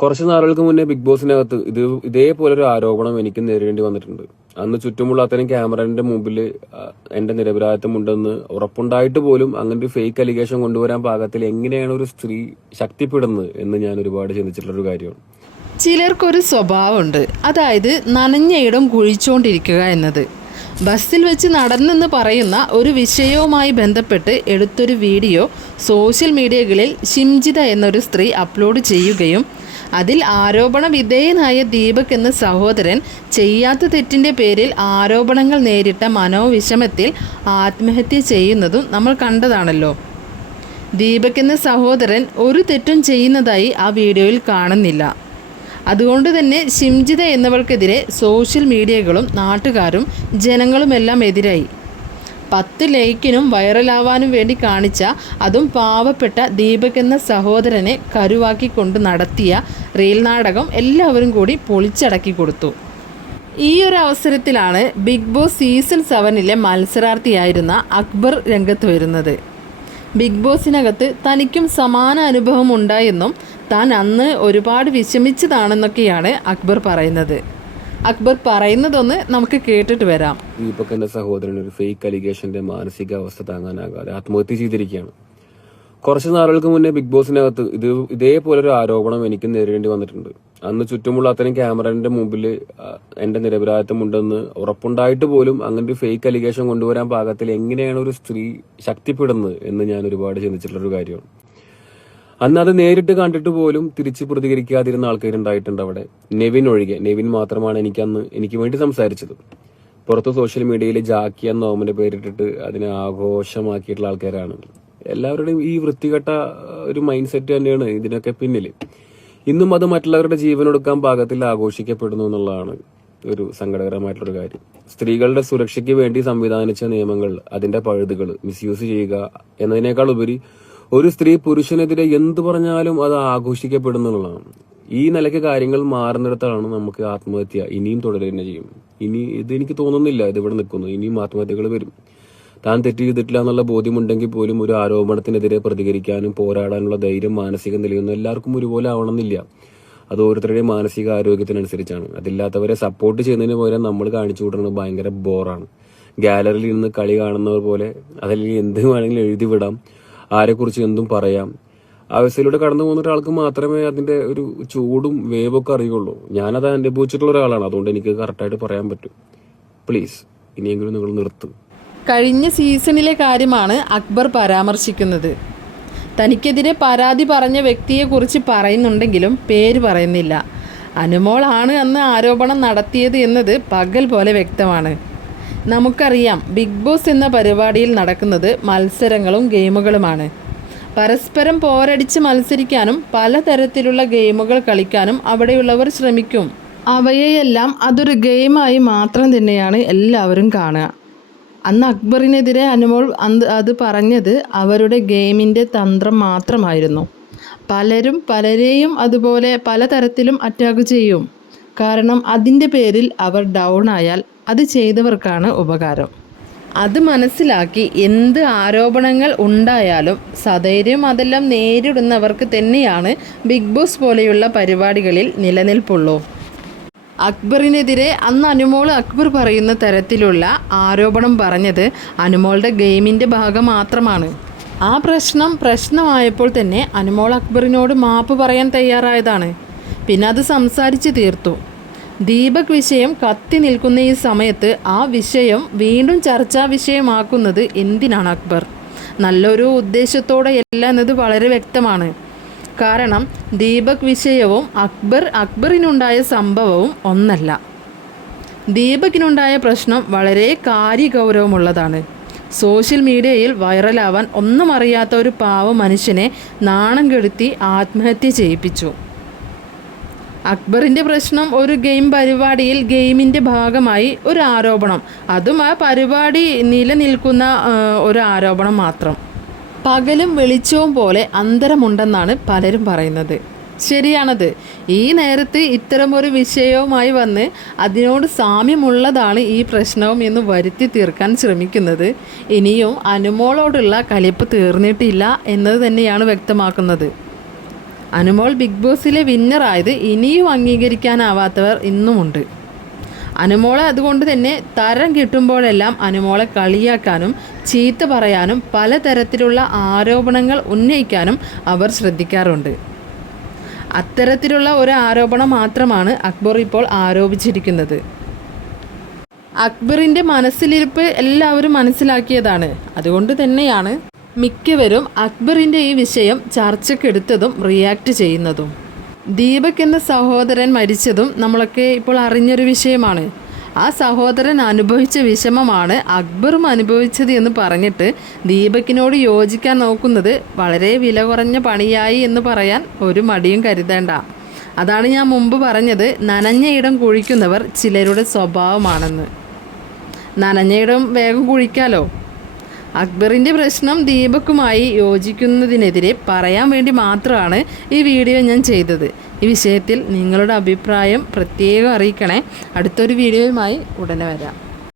കുറച്ച് നാളുകൾക്ക് മുന്നേ ബിഗ് ബോസിനകത്ത് ഇത് ഇതേപോലെ ഒരു ആരോപണം എനിക്ക് നേരിടേണ്ടി വന്നിട്ടുണ്ട്. അന്ന് ചുറ്റുമുള്ള അത്തരം ക്യാമറന്റെ മുമ്പിൽ എന്റെ നിരപരാധിത്വം ഉണ്ടെന്ന് ഉറപ്പുണ്ടായിട്ട് പോലും അങ്ങനെ ഒരു ഫേക്ക് അലിഗേഷൻ കൊണ്ടുവരാൻ പാകത്തിൽ എങ്ങനെയാണ് ഒരു സ്ത്രീ ശക്തിപ്പെടുന്നത് എന്ന് ഞാൻ ഒരുപാട് ചിന്തിച്ചിട്ടുള്ള ഒരു കാര്യമാണ്. ചിലർക്കൊരു സ്വഭാവമുണ്ട്. അതായത് നനഞ്ഞ ഇടം കുഴിച്ചുകൊണ്ടിരിക്കുക എന്നത്. ബസ്സിൽ വെച്ച് നടന്നെന്ന് പറയുന്ന ഒരു വിഷയവുമായി ബന്ധപ്പെട്ട് എടുത്തൊരു വീഡിയോ സോഷ്യൽ മീഡിയകളിൽ ഷിംജിത എന്നൊരു സ്ത്രീ അപ്ലോഡ് ചെയ്യുകയും അതിൽ ആരോപണ വിധേയനായ ദീപക് എന്ന സഹോദരൻ ചെയ്യാത്ത തെറ്റിന്റെ പേരിൽ ആരോപണങ്ങൾ നേരിട്ട മനോവിഷമത്തിൽ ആത്മഹത്യ ചെയ്യുന്നതും നമ്മൾ കണ്ടതാണല്ലോ. ദീപക് എന്ന സഹോദരൻ ഒരു തെറ്റും ചെയ്യുന്നതായി ആ വീഡിയോയിൽ കാണുന്നില്ല. അതുകൊണ്ട് തന്നെ ഷിംജിത എന്നവൾക്കെതിരെ സോഷ്യൽ മീഡിയകളും നാട്ടുകാരും ജനങ്ങളുമെല്ലാം എതിരായി. പത്ത് ലൈക്കിനും വൈറലാവാനും വേണ്ടി കാണിച്ച അതും പാവപ്പെട്ട ദീപക് എന്ന സഹോദരനെ കരുവാക്കിക്കൊണ്ട് നടത്തിയ റീൽ നാടകം എല്ലാവരും കൂടി പൊളിച്ചടക്കി കൊടുത്തു. ഈ ഒരു അവസരത്തിലാണ് ബിഗ് ബോസ് സീസൺ സെവനിലെ മത്സരാർത്ഥിയായിരുന്ന അക്ബർ രംഗത്ത് വരുന്നത്. ബിഗ് ബോസിനകത്ത് തനിക്കും സമാന അനുഭവം ഉണ്ടായെന്നും താൻ അന്ന് ഒരുപാട് വിഷമിച്ചതാണെന്നൊക്കെയാണ് അക്ബർ പറയുന്നത്. അക്ബർ പറയുന്നതൊന്ന് നമുക്ക് കേട്ടിട്ട് വരാം. ദീപക് എന്റെ സഹോദരൻ ഒരു ഫേക്ക് അലിഗേഷന്റെ മാനസികാവസ്ഥ താങ്ങാനാകാതെ ആത്മഹത്യ ചെയ്തിരിക്കുകയാണ്. കുറച്ച് നാളുകൾക്ക് മുന്നേ ബിഗ് ബോസിനകത്ത് ഇത് ഇതേപോലെ ഒരു ആരോപണം എനിക്ക് നേരിടേണ്ടി വന്നിട്ടുണ്ട്. അന്ന് ചുറ്റുമുള്ള അത്തരം ക്യാമറന്റെ മുമ്പിൽ എന്റെ നിരപരാധിത്വം ഉണ്ടെന്ന് ഉറപ്പുണ്ടായിട്ട് പോലും അങ്ങനെ ഒരു ഫേക്ക് അലിഗേഷൻ കൊണ്ടുവരാൻ പാകത്തിൽ എങ്ങനെയാണ് ഒരു സ്ത്രീ ശക്തിപ്പെടുന്നത് എന്ന് ഞാൻ ഒരുപാട് ചിന്തിച്ചിട്ടുള്ള ഒരു കാര്യമാണ്. അന്ന് അത് നേരിട്ട് കണ്ടിട്ട് പോലും തിരിച്ച് പ്രതികരിക്കാതിരുന്ന ആൾക്കാരുണ്ടായിട്ടുണ്ട് അവിടെ. നെവിൻ ഒഴികെ. നെവിൻ മാത്രമാണ് എനിക്ക് അന്ന് എനിക്ക് വേണ്ടി സംസാരിച്ചത്. പുറത്ത് സോഷ്യൽ മീഡിയയിൽ ജാക്കി എന്ന ഓമന്റെ പേരിട്ടിട്ട് അതിനെ ആഘോഷമാക്കിയിട്ടുള്ള ആൾക്കാരാണ്. എല്ലാവരുടെയും ഈ വൃത്തികെട്ട ഒരു മൈൻഡ് സെറ്റ് തന്നെയാണ് ഇതിനൊക്കെ പിന്നിൽ. ഇന്നും അത് മറ്റുള്ളവരുടെ ജീവനൊടുക്കാൻ പാകത്തിൽ ആഘോഷിക്കപ്പെടുന്നു എന്നുള്ളതാണ് ഒരു സങ്കടകരമായിട്ടുള്ളൊരു കാര്യം. സ്ത്രീകളുടെ സുരക്ഷയ്ക്ക് വേണ്ടി സംവിധാനിച്ച നിയമങ്ങൾ അതിന്റെ പഴുതുകൾ മിസ്യൂസ് ചെയ്യുക എന്നതിനേക്കാൾ ഉപരി ഒരു സ്ത്രീ പുരുഷനെതിരെ എന്തു പറഞ്ഞാലും അത് ആഘോഷിക്കപ്പെടുന്നുള്ളതാണ്. ഈ നിലയ്ക്ക് കാര്യങ്ങൾ മാറുന്നിടത്താണ് നമുക്ക് ആത്മഹത്യ ഇനിയും തുടരുക ചെയ്യും. ഇനി ഇത് എനിക്ക് തോന്നുന്നില്ല ഇത് ഇവിടെ നിൽക്കുന്നു. ഇനിയും ആത്മഹത്യകൾ വരും. താൻ തെറ്റ് ചെയ്തിട്ടില്ല എന്നുള്ള ബോധ്യമുണ്ടെങ്കിൽ പോലും ഒരു ആരോപണത്തിനെതിരെ പ്രതികരിക്കാനും പോരാടാനുള്ള ധൈര്യം മാനസിക നിലയൊന്നും എല്ലാവർക്കും ഒരുപോലെ ആവണമെന്നില്ല. അത് ഓരോരുത്തരുടെയും മാനസിക ആരോഗ്യത്തിനനുസരിച്ചാണ്. അതില്ലാത്തവരെ സപ്പോർട്ട് ചെയ്യുന്നതിന് പകരം നമ്മൾ കാണിച്ചു കൂട്ടുന്നത് ഭയങ്കര ബോറാണ് ഗാലറിയിൽ നിന്ന് കളി കാണുന്നവർ പോലെ അതല്ലെങ്കിൽ എന്ത് വേണമെങ്കിലും എഴുതി വിടാം. ആരെക്കുറിച്ച് എന്തും പറയാം. ആ അവസ്ഥയിലൂടെ കടന്നു പോകുന്ന ഒരാൾക്ക് മാത്രമേ അതിന്റെ ഒരു ചൂടും വേവൊക്കെ അറിയുള്ളൂ. ഞാനത് അനുഭവിച്ചിട്ടുള്ള ഒരാളാണ്. അതുകൊണ്ട് എനിക്ക് കറക്റ്റായിട്ട് പറയാൻ പറ്റും. പ്ലീസ് ഇനിയെങ്കിലും നിങ്ങൾ നിർത്തും. കഴിഞ്ഞ സീസണിലെ കാര്യമാണ് അക്ബർ പരാമർശിക്കുന്നത്. തനിക്കെതിരെ പരാതി പറഞ്ഞ വ്യക്തിയെക്കുറിച്ച് പറയുന്നുണ്ടെങ്കിലും പേര് പറയുന്നില്ല. അനുമോളാണ് അന്ന് ആരോപണം നടത്തിയത് എന്നത് പകൽ പോലെ വ്യക്തമാണ്. നമുക്കറിയാം ബിഗ് ബോസ് എന്ന പരിപാടിയിൽ നടക്കുന്നത് മത്സരങ്ങളും ഗെയിമുകളുമാണ്. പരസ്പരം പോരടിച്ച് മത്സരിക്കാനും പലതരത്തിലുള്ള ഗെയിമുകൾ കളിക്കാനും അവിടെയുള്ളവർ ശ്രമിക്കും. അവയെയെല്ലാം അതൊരു ഗെയിമായി മാത്രം തന്നെയാണ് എല്ലാവരും കാണുക. അന്ന് അക്ബറിനെതിരെ അനുമോൾ അന്ന് അത് പറഞ്ഞത് അവരുടെ ഗെയിമിന്റെ തന്ത്രം മാത്രമായിരുന്നു. പലരും പലരെയും അതുപോലെ പലതരത്തിലും അറ്റാക്ക് ചെയ്യും. കാരണം അതിന്റെ പേരിൽ അവർ ഡൗൺ ആയാൽ അത് ചെയ്തവർക്കാണ് ഉപകാരം. അത് മനസ്സിലാക്കി എന്ത് ആരോപണങ്ങൾ ഉണ്ടായാലും സധൈര്യം അതെല്ലാം നേരിടുന്നവർക്ക് തന്നെയാണ് ബിഗ് ബോസ് പോലെയുള്ള പരിപാടികളിൽ നിലനിൽപ്പുള്ളൂ. അക്ബറിനെതിരെ അന്ന് അനുമോൾ അക്ബർ പറയുന്ന തരത്തിലുള്ള ആരോപണം പറഞ്ഞത് അനുമോളുടെ ഗെയിമിന്റെ ഭാഗം മാത്രമാണ്. ആ പ്രശ്നം പ്രശ്നമായപ്പോൾ തന്നെ അനുമോൾ അക്ബറിനോട് മാപ്പ് പറയാൻ തയ്യാറായതാണ്. പിന്നെ അത് സംസാരിച്ച് തീർത്തു. ദീപക് വിഷയം കത്തി നിൽക്കുന്ന ഈ സമയത്ത് ആ വിഷയം വീണ്ടും ചർച്ചാ വിഷയമാക്കുന്നത് എന്തിനാണ് അക്ബർ? നല്ലൊരു ഉദ്ദേശത്തോടെ ഉദ്ദേശത്തോടെയല്ല എന്നത് വളരെ വ്യക്തമാണ്. കാരണം ദീപക് വിഷയവും അക്ബർ അക്ബറിനുണ്ടായ സംഭവവും ഒന്നല്ല. ദീപകിനുണ്ടായ പ്രശ്നം വളരെ കാര്യഗൗരവമുള്ളതാണ്. സോഷ്യൽ മീഡിയയിൽ വൈറലാവാൻ ഒന്നും അറിയാത്ത ഒരു പാവ മനുഷ്യനെ നാണം കെടുത്തി ആത്മഹത്യ ചെയ്യിപ്പിച്ചു. അക്ബറിന്റെ പ്രശ്നം ഒരു ഗെയിം പരിപാടിയിൽ ഗെയിമിന്റെ ഭാഗമായി ഒരു ആരോപണം. അതും ആ പരിപാടി നിലനിൽക്കുന്ന ഒരു ആരോപണം മാത്രം. പകലും വെളിച്ചവും പോലെ അന്തരമുണ്ടെന്നാണ് പലരും പറയുന്നത്. ശരിയാണത്. ഈ നേരത്ത് ഇത്തരമൊരു വിഷയവുമായി വന്ന് അതിനോട് സാമ്യമുള്ളതാണ് ഈ പ്രശ്നവും എന്ന് വരുത്തി തീർക്കാൻ ശ്രമിക്കുന്നത്. ഇനിയും അനുമോളോടുള്ള കലിപ്പ് തീർന്നിട്ടില്ല എന്നത് തന്നെയാണ് വ്യക്തമാക്കുന്നത്. അനുമോൾ ബിഗ് ബോസിലെ വിന്നറായത് ഇനിയും അംഗീകരിക്കാനാവാത്തവർ ഇന്നുമുണ്ട്. അനുമോളെ അതുകൊണ്ട് തന്നെ തരം കിട്ടുമ്പോഴെല്ലാം അനുമോളെ കളിയാക്കാനും ചീത്ത പറയാനും പലതരത്തിലുള്ള ആരോപണങ്ങൾ ഉന്നയിക്കാനും അവർ ശ്രദ്ധിക്കാറുണ്ട്. അത്തരത്തിലുള്ള ഒരു ആരോപണം മാത്രമാണ് അക്ബർ ഇപ്പോൾ ആരോപിച്ചിരിക്കുന്നത്. അക്ബറിന്റെ മനസ്സിലിരിപ്പ് എല്ലാവരും മനസ്സിലാക്കിയതാണ്. അതുകൊണ്ട് തന്നെയാണ് മിക്കവരും അക്ബറിന്റെ ഈ വിഷയം ചർച്ചയ്ക്കെടുത്തതും റിയാക്ട് ചെയ്യുന്നതും. ദീപക് എന്ന സഹോദരൻ മരിച്ചതും നമ്മളൊക്കെ ഇപ്പോൾ അറിഞ്ഞൊരു വിഷയമാണ്. ആ സഹോദരൻ അനുഭവിച്ച വിഷമമാണ് അക്ബറും അനുഭവിച്ചത് എന്ന് പറഞ്ഞിട്ട് ദീപക്കിനോട് യോജിക്കാൻ നോക്കുന്നത് വളരെ വില കുറഞ്ഞ പണിയായി എന്ന് പറയാൻ ഒരു മടിയും കരുതേണ്ട. അതാണ് ഞാൻ മുമ്പ് പറഞ്ഞത് നനഞ്ഞ ഇടം കുഴിക്കുന്നവർ ചിലരുടെ സ്വഭാവമാണെന്ന്. നനഞ്ഞ ഇടം വേഗം കുഴിക്കാലോ? അക്ബറിന്റെ പ്രശ്നം ദീപക്കുമായി യോജിക്കുന്നതിനെതിരെ പറയാൻ വേണ്ടി മാത്രമാണ് ഈ വീഡിയോ ഞാൻ ചെയ്തത്. ഈ വിഷയത്തിൽ നിങ്ങളുടെ അഭിപ്രായം പ്രത്യേകം അറിയിക്കണേ. അടുത്തൊരു വീഡിയോയുമായി ഉടനെ വരാം.